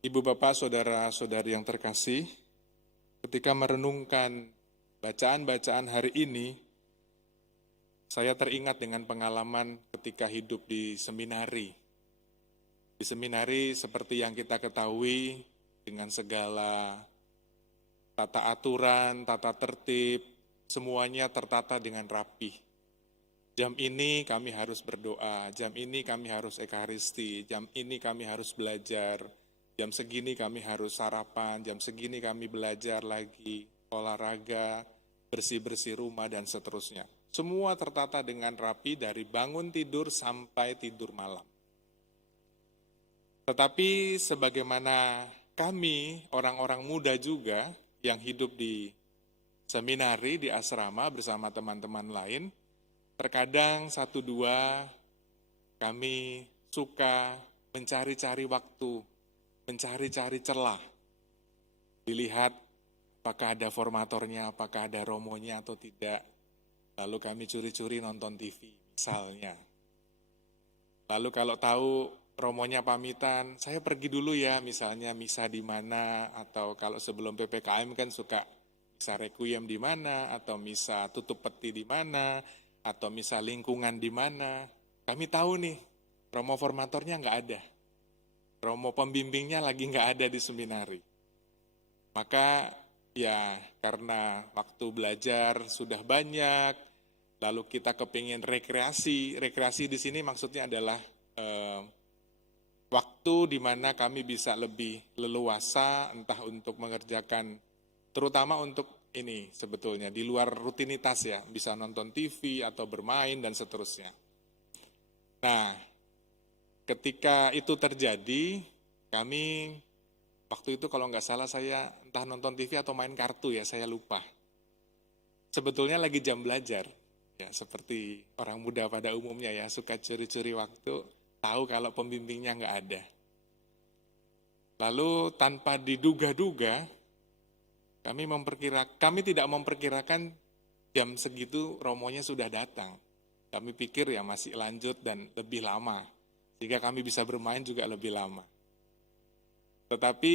Ibu bapak, saudara-saudari yang terkasih, ketika merenungkan bacaan-bacaan hari ini, saya teringat dengan pengalaman ketika hidup di seminari. Di seminari seperti yang kita ketahui, dengan segala tata aturan, tata tertib, semuanya tertata dengan rapi. Jam ini kami harus berdoa, jam ini kami harus ekaristi, jam ini kami harus belajar, jam segini kami harus sarapan, jam segini kami belajar lagi, olahraga, bersih-bersih rumah, dan seterusnya. Semua tertata dengan rapi dari bangun tidur sampai tidur malam. Tetapi sebagaimana kami, orang-orang muda juga, yang hidup di seminari, di asrama bersama teman-teman lain, terkadang satu dua kami suka mencari-cari waktu, mencari-cari celah. Dilihat apakah ada formatornya, apakah ada romonya atau tidak. Lalu kami curi-curi nonton TV misalnya. Lalu kalau tahu romonya pamitan, saya pergi dulu ya, misalnya misa di mana, atau kalau sebelum PPKM kan suka misa requiem di mana, atau misa tutup peti di mana, atau misa lingkungan di mana. Kami tahu nih, romo formatornya nggak ada. Romo pembimbingnya lagi nggak ada di seminari. Maka ya karena waktu belajar sudah banyak, lalu kita kepingin rekreasi. Rekreasi di sini maksudnya adalah waktu di mana kami bisa lebih leluasa, entah untuk mengerjakan, terutama untuk ini sebetulnya, di luar rutinitas ya, bisa nonton TV atau bermain dan seterusnya. Nah, ketika itu terjadi, kami waktu itu kalau nggak salah saya entah nonton TV atau main kartu ya, saya lupa. Sebetulnya lagi jam belajar, ya seperti orang muda pada umumnya ya, suka curi-curi waktu, tahu kalau pembimbingnya nggak ada. Lalu tanpa diduga-duga, kami tidak memperkirakan jam segitu romonya sudah datang. Kami pikir ya masih lanjut dan lebih lama, sehingga kami bisa bermain juga lebih lama. Tetapi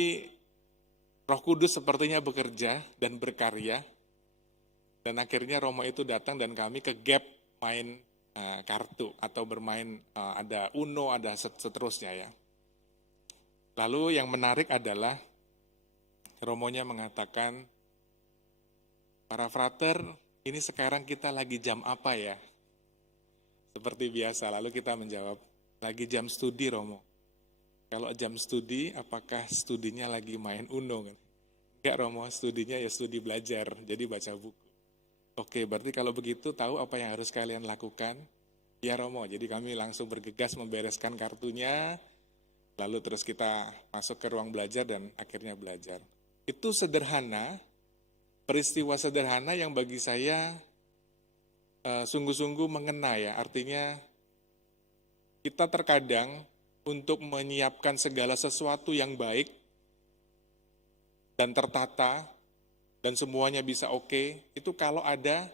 Roh Kudus sepertinya bekerja dan berkarya, dan akhirnya romo itu datang dan kami ke gap main kartu atau bermain ada Uno, ada seterusnya ya. Lalu yang menarik adalah romonya mengatakan, para frater, ini sekarang kita lagi jam apa ya? Seperti biasa, lalu kita menjawab, lagi jam studi romo. Kalau jam studi, apakah studinya lagi main Uno? Enggak romo, studinya ya studi belajar, jadi baca buku. Oke, berarti kalau begitu tahu apa yang harus kalian lakukan? Ya Romo, jadi kami langsung bergegas membereskan kartunya, lalu terus kita masuk ke ruang belajar dan akhirnya belajar. Itu sederhana, peristiwa sederhana yang bagi saya sungguh-sungguh mengena ya, artinya kita terkadang untuk menyiapkan segala sesuatu yang baik dan tertata, dan semuanya bisa oke, itu kalau ada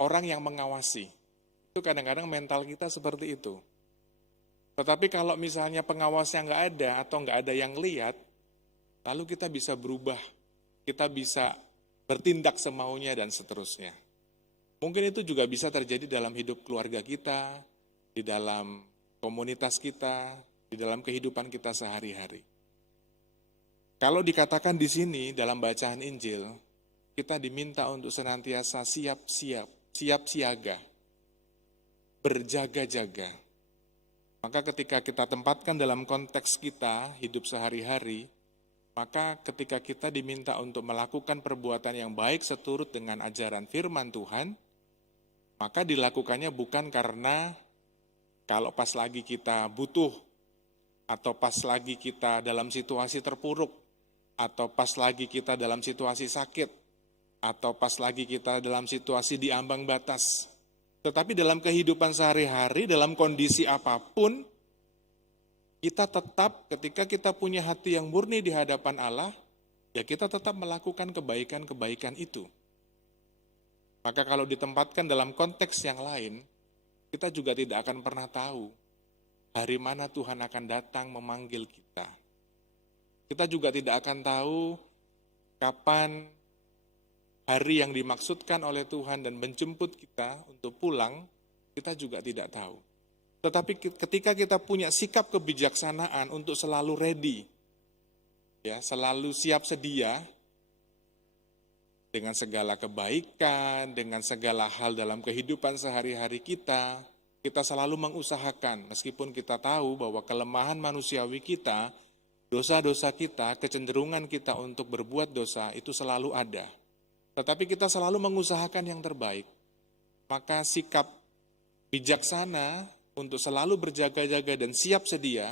orang yang mengawasi. Itu kadang-kadang mental kita seperti itu. Tetapi kalau misalnya pengawasnya nggak ada atau nggak ada yang lihat, lalu kita bisa berubah, kita bisa bertindak semaunya dan seterusnya. Mungkin itu juga bisa terjadi dalam hidup keluarga kita, di dalam komunitas kita, di dalam kehidupan kita sehari-hari. Kalau dikatakan di sini dalam bacaan Injil, kita diminta untuk senantiasa siap siaga, berjaga-jaga. Maka ketika kita tempatkan dalam konteks kita, hidup sehari-hari, maka ketika kita diminta untuk melakukan perbuatan yang baik seturut dengan ajaran firman Tuhan, maka dilakukannya bukan karena kalau pas lagi kita butuh, atau pas lagi kita dalam situasi terpuruk, atau pas lagi kita dalam situasi sakit, atau pas lagi kita dalam situasi di ambang batas. Tetapi dalam kehidupan sehari-hari, dalam kondisi apapun, kita tetap ketika kita punya hati yang murni di hadapan Allah, ya kita tetap melakukan kebaikan-kebaikan itu. Maka kalau ditempatkan dalam konteks yang lain, kita juga tidak akan pernah tahu hari mana Tuhan akan datang memanggil kita. Kita juga tidak akan tahu kapan hari yang dimaksudkan oleh Tuhan dan menjemput kita untuk pulang, kita juga tidak tahu. Tetapi ketika kita punya sikap kebijaksanaan untuk selalu ready, ya, selalu siap sedia dengan segala kebaikan, dengan segala hal dalam kehidupan sehari-hari kita selalu mengusahakan, meskipun kita tahu bahwa kelemahan manusiawi kita, dosa-dosa kita, kecenderungan kita untuk berbuat dosa itu selalu ada. Tetapi kita selalu mengusahakan yang terbaik. Maka sikap bijaksana untuk selalu berjaga-jaga dan siap sedia,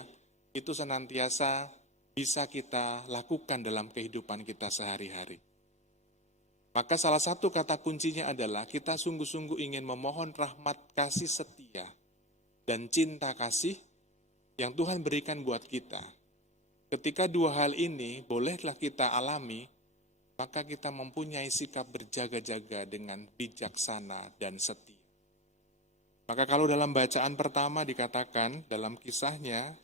itu senantiasa bisa kita lakukan dalam kehidupan kita sehari-hari. Maka salah satu kata kuncinya adalah kita sungguh-sungguh ingin memohon rahmat kasih setia dan cinta kasih yang Tuhan berikan buat kita. Ketika dua hal ini bolehlah kita alami, maka kita mempunyai sikap berjaga-jaga dengan bijaksana dan setia. Maka kalau dalam bacaan pertama dikatakan dalam kisahnya,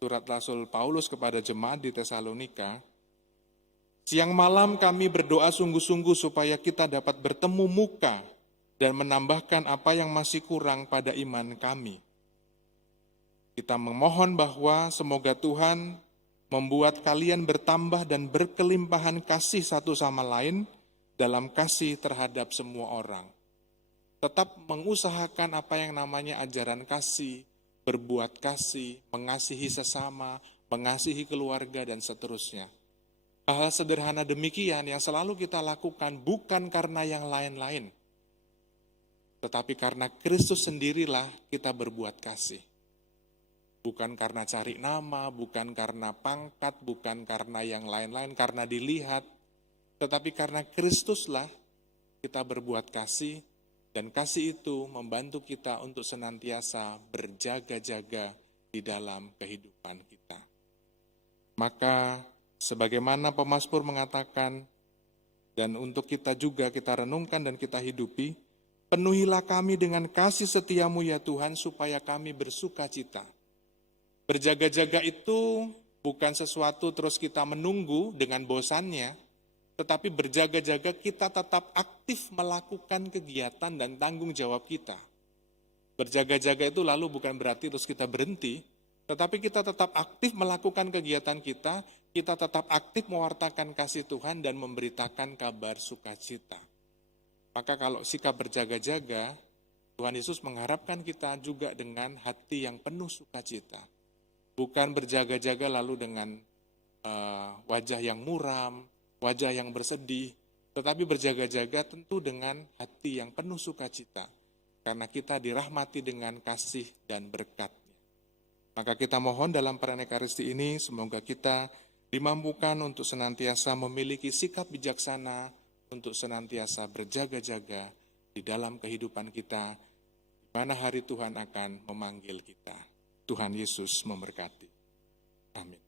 surat Rasul Paulus kepada jemaat di Tesalonika, siang malam kami berdoa sungguh-sungguh supaya kita dapat bertemu muka dan menambahkan apa yang masih kurang pada iman kami. Kita memohon bahwa semoga Tuhan membuat kalian bertambah dan berkelimpahan kasih satu sama lain dalam kasih terhadap semua orang. Tetap mengusahakan apa yang namanya ajaran kasih, berbuat kasih, mengasihi sesama, mengasihi keluarga, dan seterusnya. Hal sederhana demikian yang selalu kita lakukan bukan karena yang lain-lain, tetapi karena Kristus sendirilah kita berbuat kasih. Bukan karena cari nama, bukan karena pangkat, bukan karena yang lain-lain, karena dilihat, tetapi karena Kristuslah kita berbuat kasih, dan kasih itu membantu kita untuk senantiasa berjaga-jaga di dalam kehidupan kita. Maka sebagaimana pemazmur mengatakan, dan untuk kita juga kita renungkan dan kita hidupi, penuhilah kami dengan kasih setiamu ya Tuhan, supaya kami bersuka cita. Berjaga-jaga itu bukan sesuatu terus kita menunggu dengan bosannya, tetapi berjaga-jaga kita tetap aktif melakukan kegiatan dan tanggung jawab kita. Berjaga-jaga itu lalu bukan berarti terus kita berhenti, tetapi kita tetap aktif melakukan kegiatan kita tetap aktif mewartakan kasih Tuhan dan memberitakan kabar sukacita. Maka kalau sikap berjaga-jaga, Tuhan Yesus mengharapkan kita juga dengan hati yang penuh sukacita. Bukan berjaga-jaga lalu dengan wajah yang muram, wajah yang bersedih, tetapi berjaga-jaga tentu dengan hati yang penuh sukacita, karena kita dirahmati dengan kasih dan berkat. Maka kita mohon dalam perayaan Ekaristi ini, semoga kita dimampukan untuk senantiasa memiliki sikap bijaksana, untuk senantiasa berjaga-jaga di dalam kehidupan kita, di mana hari Tuhan akan memanggil kita. Tuhan Yesus memberkati. Amin.